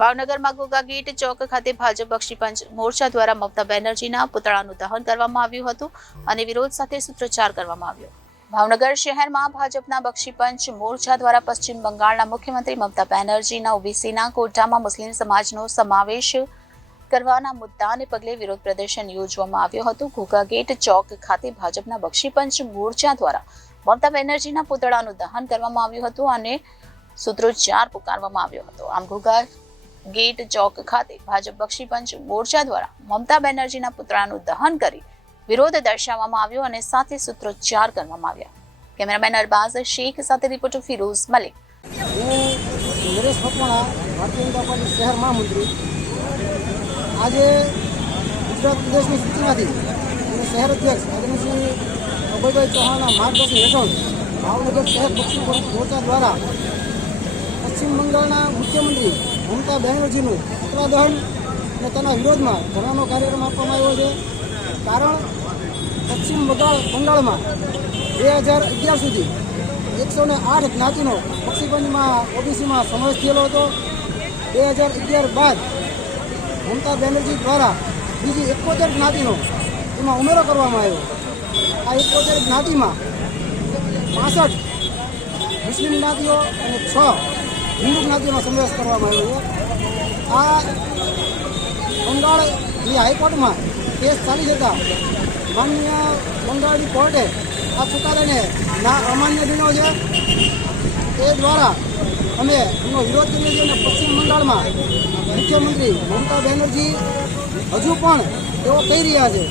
ભાવનગરમાં ઘોઘા ગેટ ચોક ખાતે ભાજપ બક્ષીપંચ મોરચા દ્વારા મમતા બેનર્જીના પુતળાનું દહન કરવામાં આવ્યું હતું અને વિરોધ સાથે સૂત્રોચ્ચાર કરવામાં આવ્યો। ભાવનગર શહેરમાં ભાજપના બક્ષીપંચ મોરચા દ્વારા પશ્ચિમ બંગાળના મુખ્યમંત્રી મમતા બેનર્જીના ઓબીસીના કોટામાં મુસ્લિમ સમાજનો સમાવેશ કરવાના મુદ્દાને પગલે વિરોધ પ્રદર્શન યોજવામાં આવ્યું હતું। ઘોઘા ગેટ ચોક ખાતે ભાજપના બક્ષીપંચ મોરચા દ્વારા મમતા બેનર્જીના પુતળાનું દહન કરવામાં આવ્યું હતું અને સૂત્રોચ્ચાર પુકારવામાં આવ્યો હતો। આમ ઘોઘા ગેટ ચોક ખાતે ભાજપ બક્ષીપંચ મોરચા દ્વારા મમતા બેનર્જીના પુતળાનું દહન કરી વિરોધ દર્શાવવામાં આવ્યો અને સાથે સૂત્રોચ્ચાર કરવામાં આવ્યા। કેમેરામેન અરબાઝ શેખ સાથે રિપોર્ટર ફિરોઝ મલિક। નરેશ મકવાણા, ભારતીય જનતા પાર્ટી શહેર મહામંત્રી, આજે ગુજરાત પ્રદેશની સૂચનાથી અને શહેર અધ્યક્ષ આદરણીય અભયભાઈ ચૌહાણના માર્ગદર્શન હેઠળ ભાવનગર શહેર બક્ષી મોરચા દ્વારા પશ્ચિમ બંગાળના મુખ્યમંત્રી મમતા બેનર્જીનું પુતળા દહન અને તેના વિરોધમાં ધરણાનો કાર્યક્રમ આપવામાં આવ્યો છે। કારણ પશ્ચિમ બંગાળમાં 2011 સુધી 108 જ્ઞાતિનો બક્ષીપંચમાં ઓબીસીમાં સમાવેશ થયેલો હતો। 2011 બાદ મમતા બેનર્જી દ્વારા બીજી 71 જ્ઞાતિનો એમાં ઉમેરો કરવામાં આવ્યો। આ 71 જ્ઞાતિમાં 65 મુસ્લિમ જ્ઞાતિઓ અને 6 હિન્દુ જ્ઞાતિનો સમાવેશ કરવામાં આવ્યો છે। આ બંગાળની હાઈકોર્ટમાં કેસ ચાલી જતા માનનીય બંગાળની કોર્ટે આ ચુકાદાને અમાન્ય ગણ્યો છે। તે દ્વારા અમે એનો વિરોધ કરીએ છીએ અને પશ્ચિમ બંગાળમાં મુખ્યમંત્રી મમતા બેનર્જી હજુ પણ એવો કહી રહ્યા છે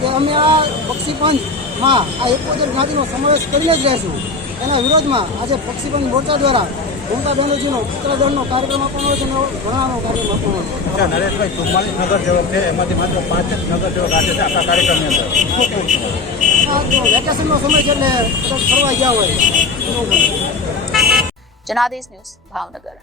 કે અમે આ બક્ષીપંચમાં આ 71 જ્ઞાતિનો સમાવેશ કરીને જ રહીશું। એના વિરોધમાં આજે બક્ષીપંચ મોરચા દ્વારા મમતા બેનર્જીનો પુતળા દહનનો કાર્યક્રમ આપવાનો છે અને ઘણાનો કાર્યક્રમ આપવાનો છે। નરેશભાઈ 44 નગર સેવક છે, એમાંથી માત્ર 5 નગર સેવક આજે છે આખા કાર્યક્રમની અંદર। આ તો વેકેશનનો સમય છે એટલે કદાચ ફરવા ગયા હોય। જનાદેશ ન્યૂઝ ભાવનગર।